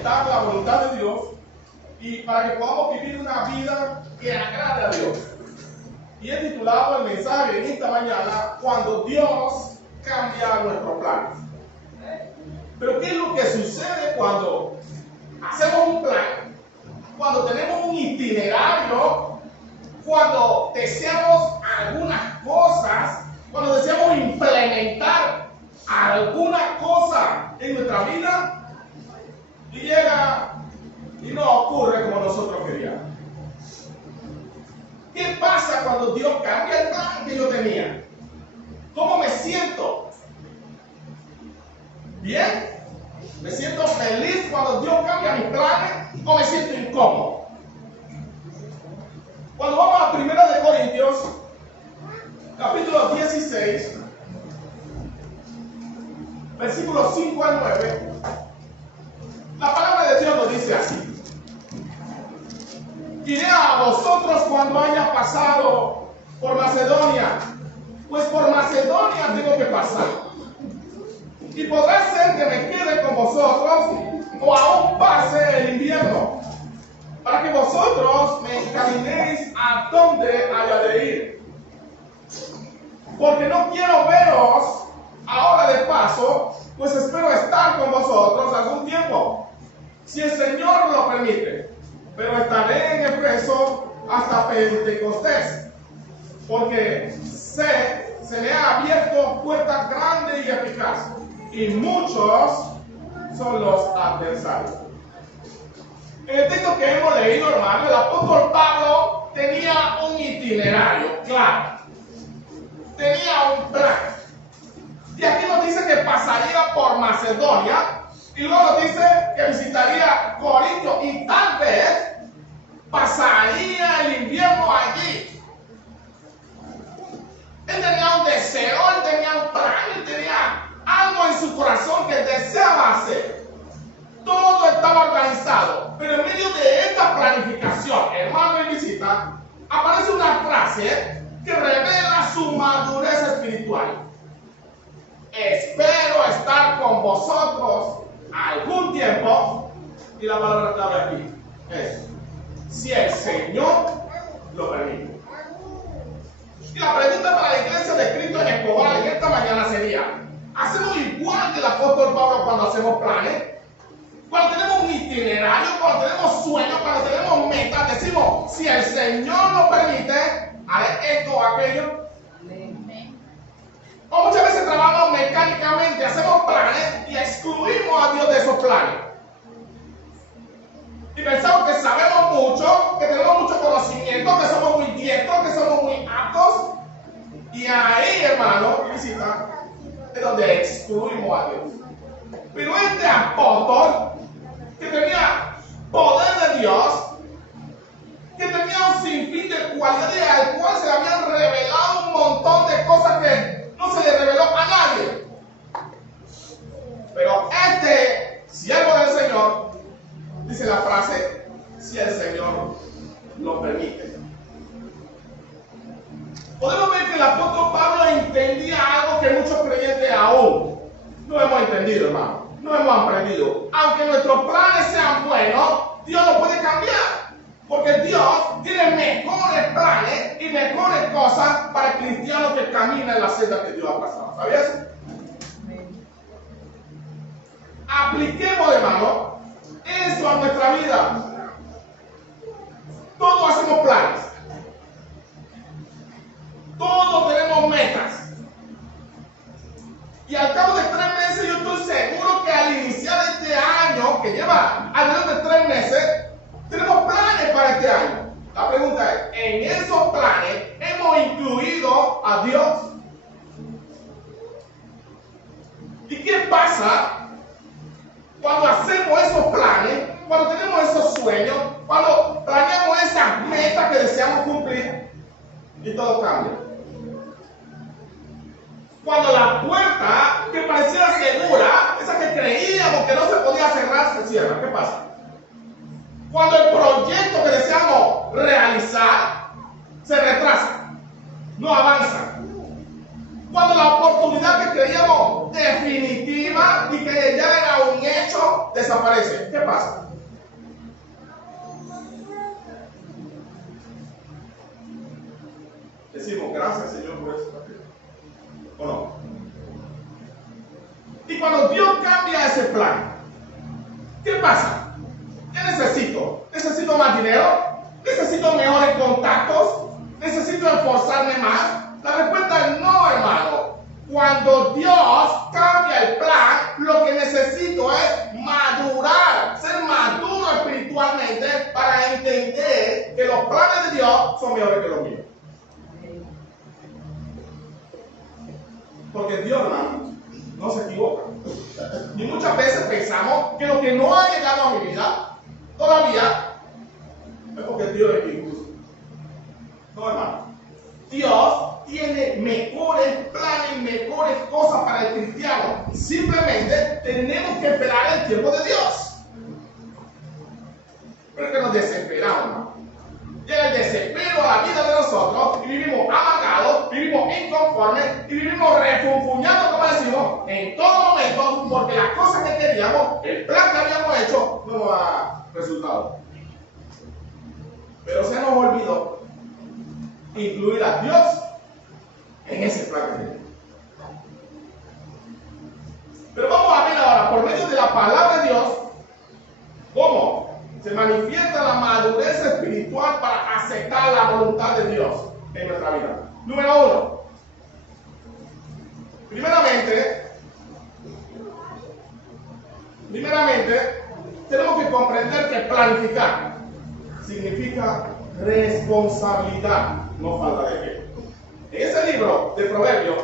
experimentar la voluntad de Dios y para que podamos vivir una vida que agrade a Dios. Y he titulado el mensaje en esta mañana, Cuando Dios cambia nuestros planes. Pero ¿qué es lo que sucede cuando hacemos un plan? Cuando tenemos un itinerario, cuando deseamos algunas cosas, cuando deseamos implementar alguna cosa en nuestra vida y llega y no ocurre como nosotros queríamos. ¿Qué pasa cuando Dios cambia el plan que yo tenía? ¿Cómo me siento? ¿Bien? ¿Me siento feliz cuando Dios cambia mis planes o me siento incómodo? Cuando vamos a 1 Corintios, capítulo 16, versículos 5 al 9, la palabra de Dios nos dice así: iré a vosotros cuando haya pasado por Macedonia, pues por Macedonia tengo que pasar. Y podrá ser que me quede con vosotros o aún pase el invierno, para que vosotros me encaminéis a donde haya de ir. Porque no quiero veros ahora de paso, pues espero estar con vosotros algún tiempo, si el Señor lo permite. Pero estaré en Éfeso hasta Pentecostés, porque se me ha abierto puerta grande y eficaz, y muchos son los adversarios. En el texto que hemos leído, hermano, el apóstol Pablo tenía un itinerario claro, tenía un plan. Y aquí nos dice que pasaría por Macedonia, y luego nos dice que visitaría Corinto y tal vez pasaría el invierno allí. Él tenía un deseo, él tenía un plan, él tenía algo en su corazón que deseaba hacer. Todo estaba organizado, pero en medio de esta planificación, hermano y visita, aparece una frase que revela su madurez espiritual. Espero estar con vosotros algún tiempo, y la palabra clave aquí es: si el Señor lo permite. Y la pregunta para la iglesia de Cristo en Escobar en esta mañana sería: ¿hacemos igual que el apóstol Pablo cuando hacemos planes? Cuando tenemos un itinerario, cuando tenemos sueños, cuando tenemos metas, decimos: si el Señor lo permite, haré esto o aquello. O muchas veces trabajamos mecánicamente, hacemos planes y excluimos a Dios de esos planes. Y pensamos que sabemos mucho, que tenemos mucho conocimiento, que somos muy diestros, que somos muy aptos. Y ahí, hermano, visita, es donde excluimos a Dios. Pero este apóstol, que tenía poder de Dios, que tenía un sinfín de cualidades al cual se le habían revelado un montón de cosas que no se le reveló a nadie. Pero este siervo del Señor dice la frase: si el Señor lo permite. Podemos ver que el apóstol Pablo entendía algo que muchos creyentes aún no hemos entendido, hermano. No hemos aprendido. Aunque nuestros planes sean buenos, Dios los puede cambiar. Porque Dios tiene mejores planes y mejores cosas para el cristiano que camina en la senda que Dios ha pasado. ¿Sabías? Apliquemos, hermano, eso a nuestra vida. Todos hacemos planes. Todos tenemos metas. Y al cabo de 3 meses, yo estoy seguro que al iniciar este año, que lleva alrededor de 3 meses, tenemos planes para este año. La pregunta es: ¿en esos planes hemos incluido a Dios? ¿Y qué pasa cuando hacemos esos planes, cuando tenemos esos sueños, cuando planeamos esas metas que deseamos cumplir y todo cambia? Cuando la puerta que pareciera segura, esa que creíamos que no se podía cerrar, se cierra. ¿Qué pasa? Cuando el proyecto que deseamos realizar se retrasa, no avanza. Cuando la oportunidad que creíamos definitiva y que ya era un hecho, desaparece. ¿Qué pasa? Decimos, gracias Señor por eso. ¿O no? Y cuando Dios cambia ese plan, ¿qué pasa? ¿Qué necesito? ¿Necesito más dinero? ¿Necesito mejores contactos? ¿Necesito esforzarme más? La respuesta es no, hermano. Cuando Dios cambia el plan, lo que necesito es madurar, ser maduro espiritualmente para entender que los planes de Dios son mejores que los míos. Porque Dios, hermano, no se equivoca. Y muchas veces pensamos que lo que no ha llegado a mi vida todavía es porque Dios es injusto. No, hermano. Dios tiene mejores planes, mejores cosas para el cristiano. Simplemente tenemos que esperar el tiempo de Dios. Pero es que nos desesperamos, hermano. Llega el desespero a la vida de nosotros y vivimos amargados, vivimos inconformes y vivimos refunfuñando, como decimos, en todo momento, porque las cosas que queríamos, el plan que habíamos hecho, no nos ha resultado. Pero se nos olvidó incluir a Dios en ese plan que teníamos. Pero vamos a ver ahora, por medio de la palabra de Dios, cómo se manifiesta la madurez espiritual para aceptar la voluntad de Dios en nuestra vida. Número 1. Primeramente, tenemos que comprender que planificar significa responsabilidad, no falta de qué. En ese libro de Proverbios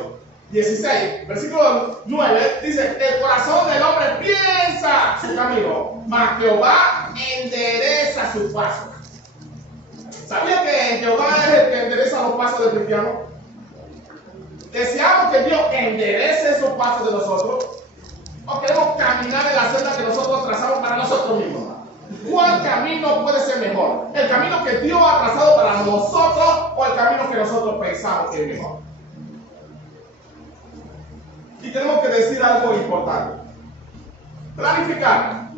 16, versículo 9, dice: el corazón del hombre piensa su camino, mas Jehová endereza su paso. ¿Sabía que Jehová es el que endereza los pasos del cristiano? ¿Deseamos que Dios enderece esos pasos de nosotros? ¿O queremos caminar en la senda que nosotros trazamos para nosotros mismos? ¿Cuál camino puede ser mejor? ¿El camino que Dios ha trazado para nosotros o el camino que nosotros pensamos que es mejor? Y tenemos que decir algo importante. Planificar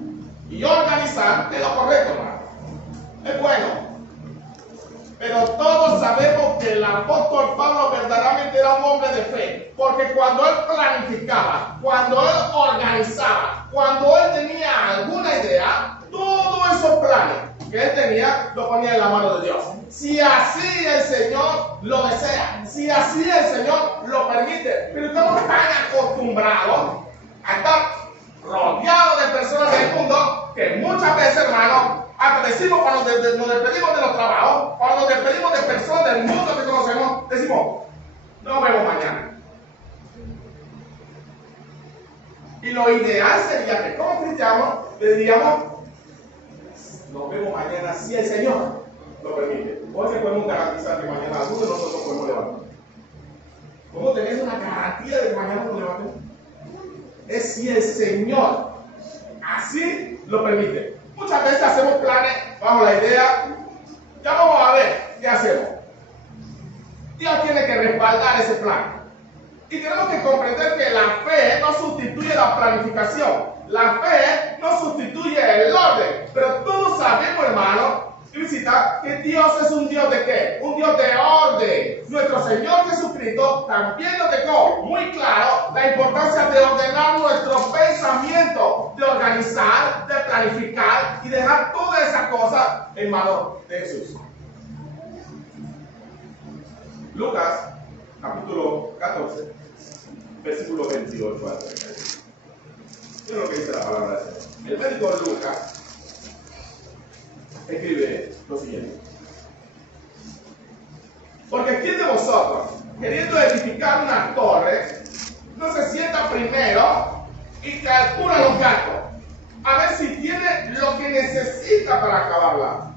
y organizar es lo correcto, hermano. Es bueno. Pero todos sabemos que el apóstol Pablo verdaderamente era un hombre de fe. Porque cuando él planificaba, cuando él organizaba, cuando él tenía alguna idea, todos esos planes que él tenía, lo ponía en la mano de Dios. Si así el Señor lo desea, si así el Señor lo permite. Pero estamos tan acostumbrados a estar rodeados de personas del mundo que muchas veces, hermano, hasta decimos cuando nos despedimos de los trabajos, cuando nos despedimos de personas del mundo que conocemos, decimos: nos vemos mañana. Y lo ideal sería que como cristianos le diríamos: nos vemos mañana si el Señor lo permite. Hoy le podemos garantizar que mañana algunos de nosotros podemos levantar. ¿Cómo tenés una garantía de que mañana nos levantemos? Es si el Señor así lo permite. Muchas veces hacemos planes bajo la idea: ya vamos a ver qué hacemos. Dios tiene que respaldar ese plan. Y tenemos que comprender que la fe no sustituye la planificación. La fe no sustituye el orden. Pero todos sabemos, hermano, que Dios es un Dios de ¿qué? Un Dios de orden. Nuestro Señor Jesucristo también nos dejó muy claro la importancia de ordenar nuestros pensamientos, de organizar, de planificar y dejar todas esas cosas en manos de Jesús. Lucas, capítulo 14, versículo 28 al 30. ¿Qué es lo que dice la palabra de Dios? El médico Lucas escribe lo siguiente: porque ¿quién de vosotros, queriendo edificar una torre, no se sienta primero y calcula los gastos, a ver si tiene lo que necesita para acabarla?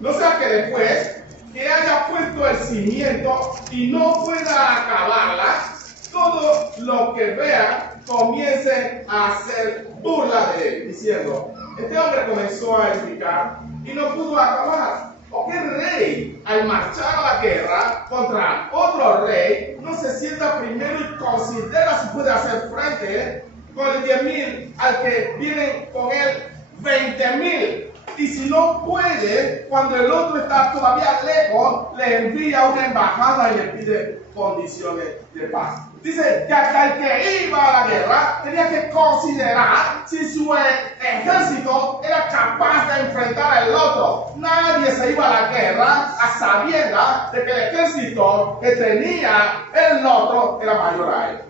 No sea que después que haya puesto el cimiento y no pueda acabarla, todo lo que vean comience a hacer burla de él, diciendo: este hombre comenzó a edificar y no pudo acabar. Ok, qué rey al marchar a la guerra contra otro rey no se sienta primero y considera si puede hacer frente con el 10,000 al que vienen con él 20,000? Y si no puede, cuando el otro está todavía lejos, le envía una embajada y le pide condiciones de paz. Dice que hasta el que iba a la guerra tenía que considerar si su ejército era capaz de enfrentar al otro. Nadie se iba a la guerra a sabiendas de que el ejército que tenía el otro era mayor a él.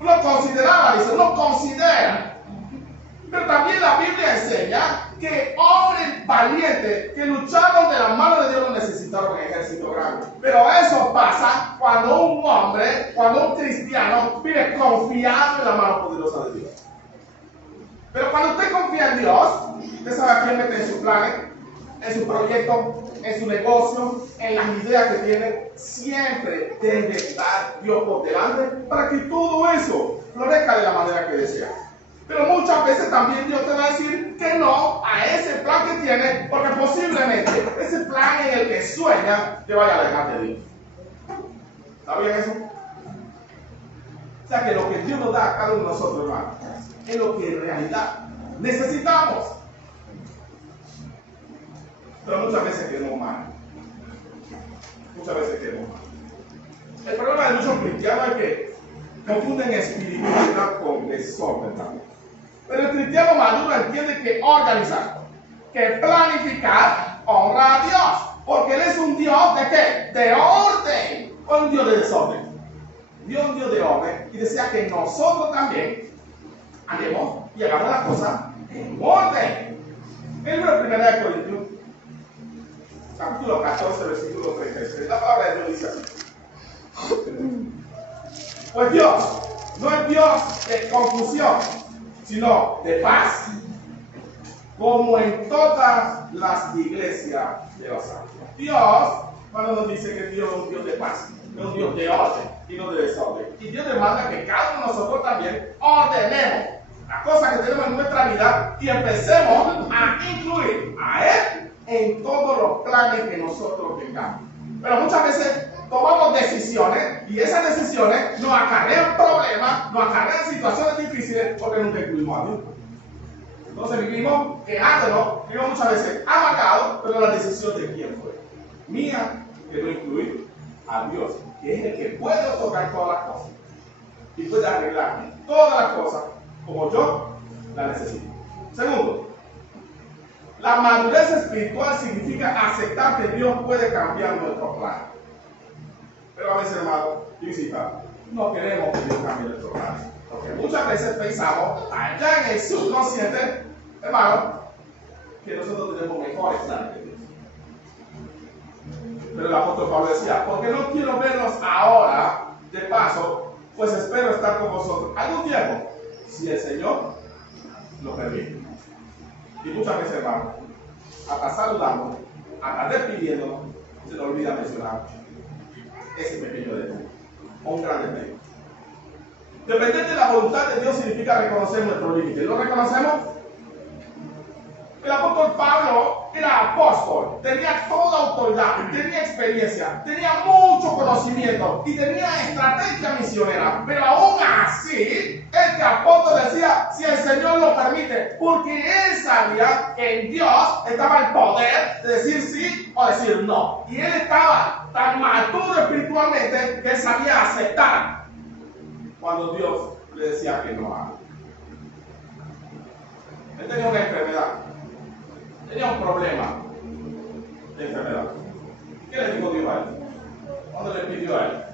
Uno consideraba, dice, uno considera. Pero también la Biblia enseña que hombres valientes que lucharon de la mano de Dios no necesitaron un ejército grande. Pero eso pasa cuando un hombre, cuando un cristiano vive confiado en la mano poderosa de Dios. Pero cuando usted confía en Dios, usted sabe a quién mete en sus planes, en su proyecto, en su negocio, en las ideas que tiene. Siempre debe estar Dios por delante para que todo eso florezca de la manera que desea. Pero muchas veces también Dios te va a decir que no a ese plan que tiene, porque posiblemente ese plan en el que sueña te vaya a alejar de Dios. ¿Está bien eso? O sea que lo que Dios nos da a cada uno de nosotros, hermano, es lo que en realidad necesitamos. Pero muchas veces queremos mal. Muchas veces queremos mal. El problema de muchos cristianos es que confunden espiritualidad con desorden también. Pero el cristiano maduro entiende que organizar, que planificar honra a Dios. Porque Él es un Dios ¿de qué? De orden. O un Dios de desorden. Dios es un Dios de orden y desea que nosotros también andemos y hagamos las cosas en orden. El libro de 1 Corintios, capítulo 14, versículo 36. La palabra de Dios dice así. Pues Dios no es Dios de confusión, sino de paz, como en todas las iglesias de los santos. Dios, cuando nos dice que Dios es un Dios de paz, es un Dios de orden y no de desorden. Y Dios demanda que cada uno de nosotros también ordenemos las cosas que tenemos en nuestra vida y empecemos a incluir a Él en todos los planes que nosotros tengamos. Pero muchas veces tomamos decisiones y esas decisiones nos acarrean problemas, nos acarrean situaciones difíciles porque nunca incluimos a Dios. Entonces vivimos quejándonos, vivimos muchas veces amargados, pero la decisión de quién fue. Mía, que no incluir a Dios, que es el que puede tocar todas las cosas y puede arreglar todas las cosas como yo la necesito. Segundo, la madurez espiritual significa aceptar que Dios puede cambiar nuestro plan. Pero a veces, hermano, no queremos que Dios cambie nuestro plan. Porque muchas veces pensamos, allá en el subconsciente, hermano, que nosotros tenemos mejores planes que Dios. Pero el apóstol Pablo decía, porque no quiero verlos ahora, de paso, pues espero estar con vosotros algún tiempo, si el Señor lo permite. Y muchas veces, hermano, hasta saludando, hasta despidiéndonos, se nos olvida mencionar ese pequeño detalle, o un gran detalle. Depender de la voluntad de Dios significa reconocer nuestro límite. ¿Lo reconocemos? El apóstol Pablo era apóstol, tenía toda autoridad, tenía experiencia, tenía mucho conocimiento y tenía estrategia misionera. Pero aún así, este apóstol decía, si el Señor lo permite, porque él sabía que en Dios estaba el poder de decir sí o decir no. Y él estaba tan maduro espiritualmente que él sabía aceptar cuando Dios le decía que no haga. Él tenía una enfermedad. Tenía un problema de enfermedad. ¿Qué le dijo Dios a él? ¿Cuándo le pidió a él?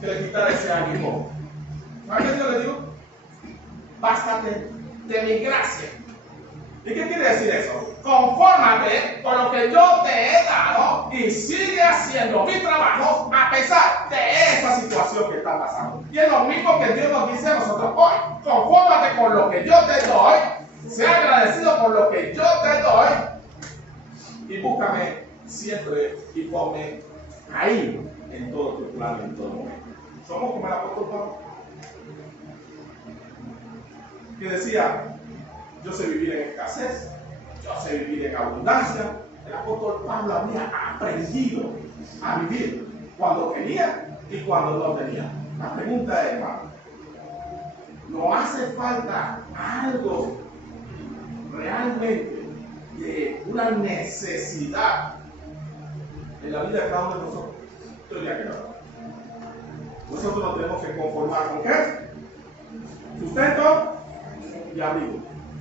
Que le quitara ese ánimo. ¿Sabes qué Dios le dijo? Bástate de mi gracia. ¿Y qué quiere decir eso? Confórmate con lo que yo te he dado y sigue haciendo mi trabajo a pesar de esa situación que está pasando. Y es lo mismo que Dios nos dice a nosotros hoy. Confórmate con lo que yo te doy. Sea agradecido por lo que yo te doy y búscame siempre y ponme ahí en todo tu plan, en todo momento. Somos como el apóstol Pablo, que decía, yo sé vivir en escasez, yo sé vivir en abundancia. El apóstol Pablo había aprendido a vivir cuando tenía y cuando no tenía. La pregunta es, hermano, ¿no hace falta algo realmente de una necesidad en la vida de cada uno de nosotros? Yo diría que no. Nosotros nos tenemos que conformar con ¿qué? Sustento y abrigo.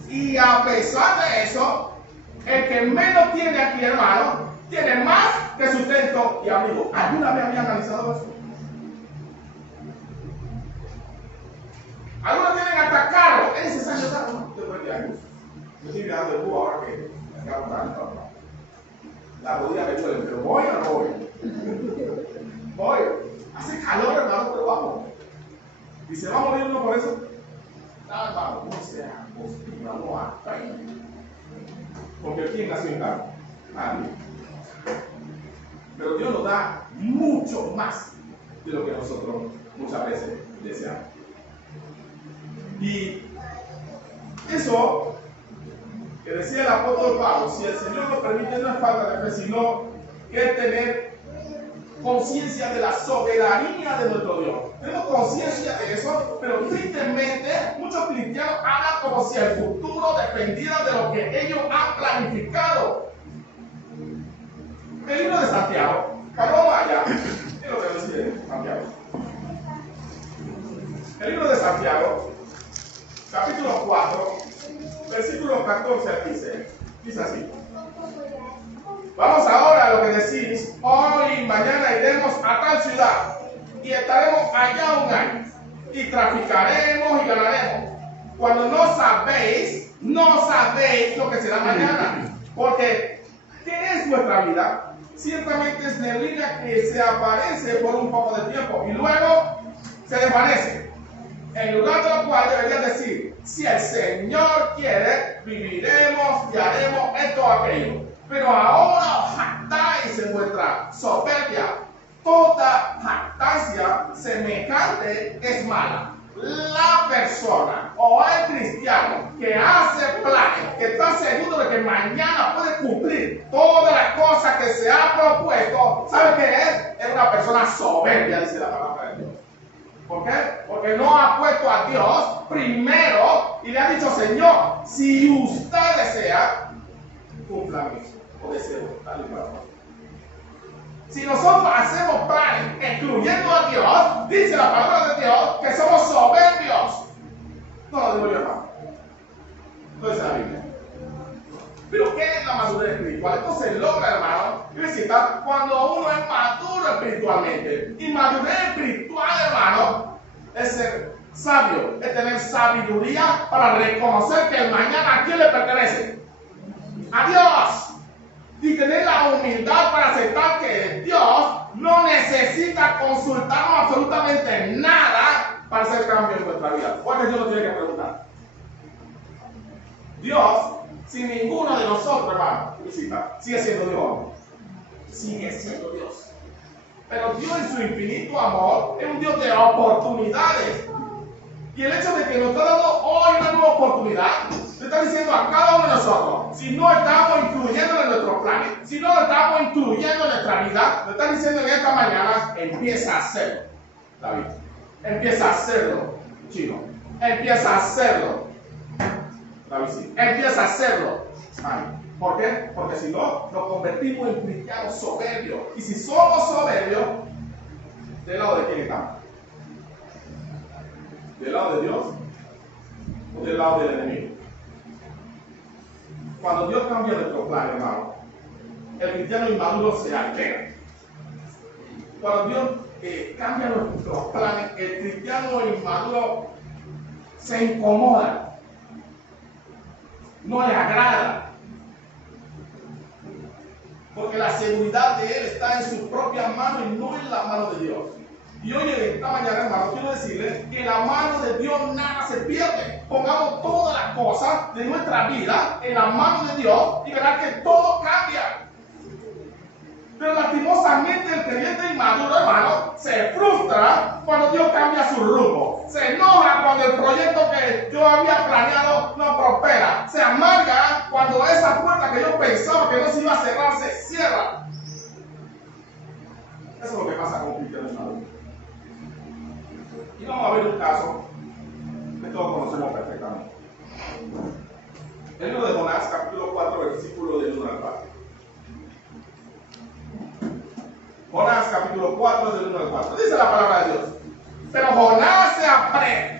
Y a pesar de eso, el que menos tiene aquí, hermano, tiene más que sustento y abrigo. ¿Alguna vez había analizado eso? Algunos tienen hasta carro. Es necesario carro, ¿no? Después de años. Yo estoy mirando de Cuba ahora que acabo de estar. La rodilla me duele, pero voy o no voy. Voy. Hace calor, hermano, pero vamos. ¿Y se va a morir uno por eso? No, hermano, no sea positiva, no hasta ahí. Porque ¿quién nació en carro? Nadie. Pero Dios nos da mucho más de lo que nosotros muchas veces deseamos. Y eso que decía el apóstol Pablo, si el Señor nos permite, no es falta de fe, sino que es tener conciencia de la soberanía de nuestro Dios. Tenemos conciencia de eso, pero tristemente muchos cristianos hablan como si el futuro dependiera de lo que ellos han planificado. El libro de Santiago, cuando vamos allá, ¿qué es lo que dice Santiago? El libro de Santiago, capítulo 4, versículo 14 al 15, dice así. Vamos ahora a lo que decís, hoy y mañana iremos a tal ciudad y estaremos allá un año y traficaremos y ganaremos. Cuando no sabéis lo que será mañana, porque ¿qué es nuestra vida? Ciertamente es neblina que se aparece por un poco de tiempo y luego se desvanece. En lugar de lo cual debería decir, si el Señor quiere, viviremos y haremos esto o aquello. Pero ahora os jactáis en vuestra soberbia. Toda jactancia semejante es mala. La persona o el cristiano que hace planes, que está seguro de que mañana puede cumplir todas las cosas que se ha propuesto, ¿sabe qué es? Es una persona soberbia, dice la palabra de Dios. ¿Por qué? Porque no ha puesto a Dios primero y le ha dicho, Señor, si usted desea, cumpla mis deseos, tal y cual. Si nosotros hacemos planes excluyendo a Dios, dice la palabra de Dios que somos soberbios. No lo digo yo, hermano. No dice la Biblia. Pero ¿qué es la madurez espiritual? Esto se logra, hermano, cuando uno es maduro espiritualmente. Y madurez espiritual, hermano, es ser sabio, es tener sabiduría para reconocer que el mañana a quién le pertenece. A Dios. Y tener la humildad para aceptar que Dios no necesita consultarnos absolutamente nada para hacer cambios en nuestra vida. ¿Cuántos Dios nos tiene que preguntar? Dios, sin ninguno de nosotros, hermano, sigue siendo Dios. Sigue siendo Dios. Pero Dios en su infinito amor es un Dios de oportunidades. Y el hecho de que nos está dando hoy una nueva oportunidad, le está diciendo a cada uno de nosotros, si no estamos incluyendo en nuestros planes, si no lo estamos incluyendo en nuestra vida, le está diciendo en esta mañana, empieza a hacerlo, David. Empieza a hacerlo, Chino. Empieza a hacerlo, David. Sí. Empieza a hacerlo, Ay. ¿Por qué? Porque si no, nos convertimos en cristianos soberbios. Y si somos soberbios, ¿del lado de quién estamos? ¿Del lado de Dios o del lado del enemigo? Cuando Dios cambia nuestro plan, hermano, el cristiano inmaduro se altera. Cuando Dios cambia nuestros planes, el cristiano inmaduro se incomoda, no le agrada. Porque la seguridad de él está en su propia mano y no en la mano de Dios. Y hoy en esta mañana, hermano, quiero decirles que en la mano de Dios nada se pierde. Pongamos todas las cosas de nuestra vida en la mano de Dios y verán que todo cambia. Pero lastimosamente el creyente inmaduro, hermano, se frustra cuando Dios cambia su rumbo. Se enoja cuando el proyecto que yo había planeado no prospera. Se amarga cuando esa puerta que yo pensaba que no se iba a cerrar, se cierra. Eso es lo que pasa con cristianos maduros. Y vamos a ver un caso que todos conocemos perfectamente. El libro de Jonás, capítulo 4, versículo del 1 al 4. Jonás, capítulo 4, del 1 al 4. Dice la palabra de Dios. Pero Jonás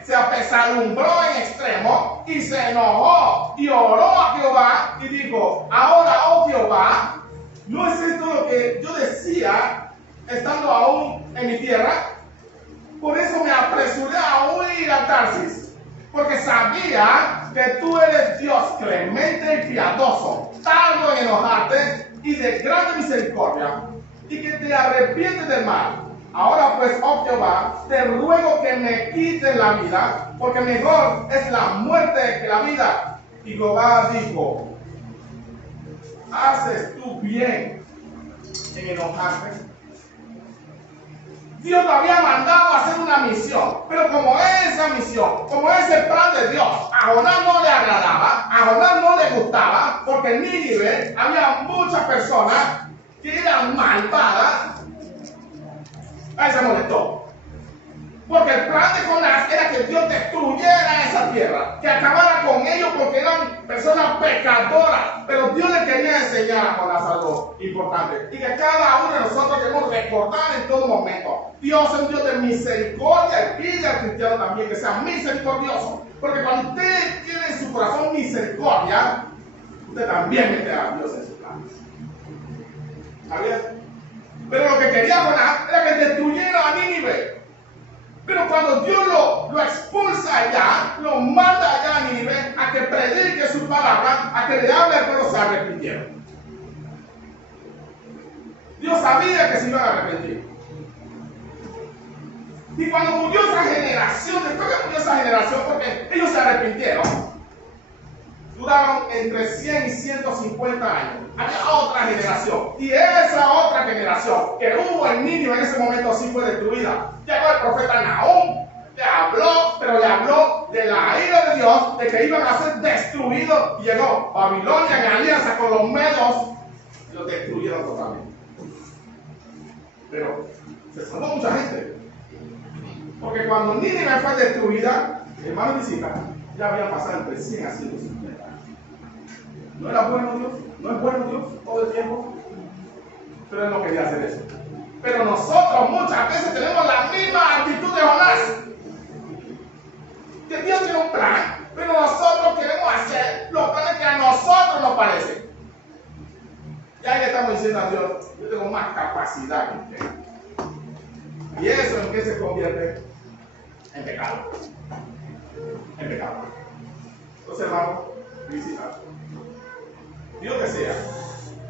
se apesadumbró en extremo y se enojó y oró a Jehová y dijo: ahora, oh Jehová, ¿no es esto lo que yo decía estando aún en mi tierra? Por eso me apresuré a huir a Tarsis, porque sabía que tú eres Dios clemente y piadoso, tardo en enojarte y de grande misericordia, y que te arrepientes del mal. Ahora pues, oh Jehová, te ruego que me quites la vida, porque mejor es la muerte que la vida. Y Jehová dijo: ¿haces tú bien en enojarte? Dios lo había mandado a hacer una misión, pero como esa misión, como ese plan de Dios, a Jonás no le agradaba, a Jonás no le gustaba, porque en Nínive había muchas personas que eran malvadas. Ahí se molestó. Porque el plan de Jonás era que Dios destruyera esa tierra, que acabara con ellos porque eran personas pecadoras. Pero Dios le quería enseñar a Jonás algo importante, y que cada uno de nosotros debemos recordar en todo momento: Dios es un Dios de misericordia, y pide al cristiano también que sea misericordioso. Porque cuando usted tiene en su corazón misericordia, usted también mete a Dios en su plan. ¿Sabías? Pero lo que quería Jonás era que destruyera a Nínive. Pero cuando Dios lo expulsa allá, lo manda allá a Nínive a que predique su palabra, a que le hable al pueblo, se arrepintieron. Dios sabía que se iban a arrepentir. Y cuando murió esa generación, después que murió esa generación, porque ellos se arrepintieron, duraron entre 100 y 150 años. Había otra generación. Y esa otra generación que hubo en Nínive en ese momento sí fue destruida. Llegó el profeta Nahum, le habló, pero le habló de la ira de Dios, de que iban a ser destruidos. Y llegó Babilonia en alianza con los medos y los destruyeron totalmente. Pero se salvó mucha gente. Porque cuando Nínive fue destruida, hermano y visita, ya habían pasado entre 100 a 150 años. ¿No era bueno Dios? ¿No es bueno Dios todo el tiempo? Pero Él no quería hacer eso. Pero nosotros muchas veces tenemos la misma actitud de Jonás. Que Dios tiene un plan, pero nosotros queremos hacer los planes que a nosotros nos parecen. Y ahí le estamos diciendo a Dios: yo tengo más capacidad que usted. ¿Y eso en qué se convierte? En pecado. En pecado. Entonces, hermano, visita. Dios que sea,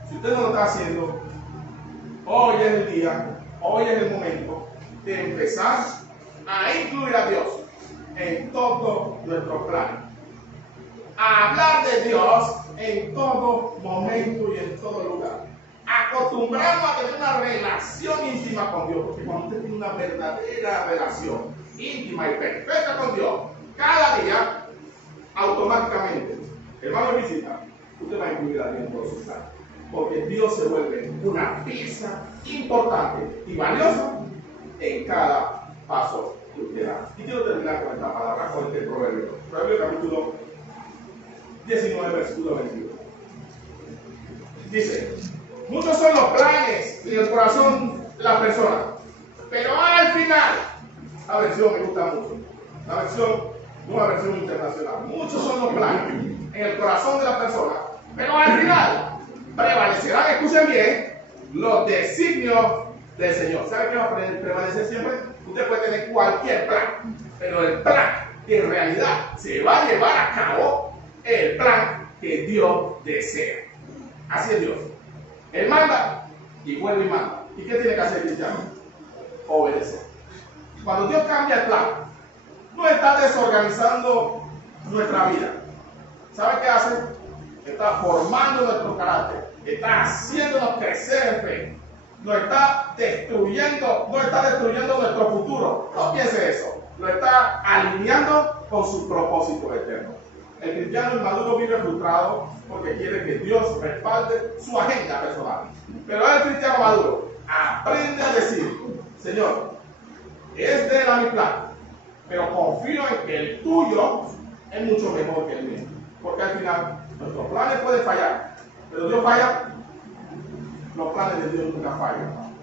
si usted no lo está haciendo, hoy es el día, hoy es el momento de empezar a incluir a Dios en todo nuestro plan. A hablar de Dios en todo momento y en todo lugar. Acostumbrarnos a tener una relación íntima con Dios, porque cuando usted tiene una verdadera relación íntima y perfecta con Dios, cada día, automáticamente, hermano visita, usted va a incluir a Dios en todos sus planes. Porque Dios se vuelve una pieza importante y valiosa en cada paso que usted da. Y quiero terminar con esta palabra, con este proverbio. Proverbio capítulo 19, versículo 21. Dice: muchos son los planes en el corazón de la persona, pero al final, la versión me gusta mucho, la versión, una versión internacional. Muchos son los planes en el corazón de la persona, pero al final prevalecerán, escuchen bien, los designios del Señor. ¿Sabe qué va a prevalecer siempre? Usted puede tener cualquier plan, pero el plan que en realidad se va a llevar a cabo es el plan que Dios desea. Así es Dios. Él manda y vuelve y manda. ¿Y qué tiene que hacer el cristiano? Obedecer. Cuando Dios cambia el plan, no está desorganizando nuestra vida. ¿Sabe qué hace? Está formando nuestro carácter, está haciéndonos crecer en fe, no está destruyendo nuestro futuro. No piense eso, lo está alineando con su propósito eterno. El cristiano inmaduro vive frustrado porque quiere que Dios respalde su agenda personal. Pero el cristiano maduro aprende a decir, Señor, este era mi plan, pero confío en que el tuyo es mucho mejor que el mío. Porque al final, nuestros planes pueden fallar, pero Dios falla, los planes de Dios nunca fallan.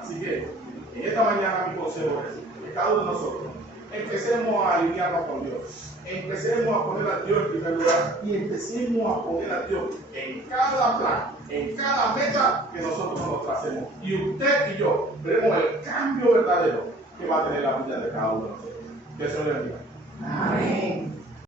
Así que, en esta mañana mi consejo es que cada uno de nosotros empecemos a alinearnos con Dios, empecemos a poner a Dios en primer lugar y empecemos a poner a Dios en cada plan, en cada meta que nosotros nos tracemos. Y usted y yo veremos el cambio verdadero que va a tener la vida de cada uno de nosotros. Que se lo bendiga. Amén.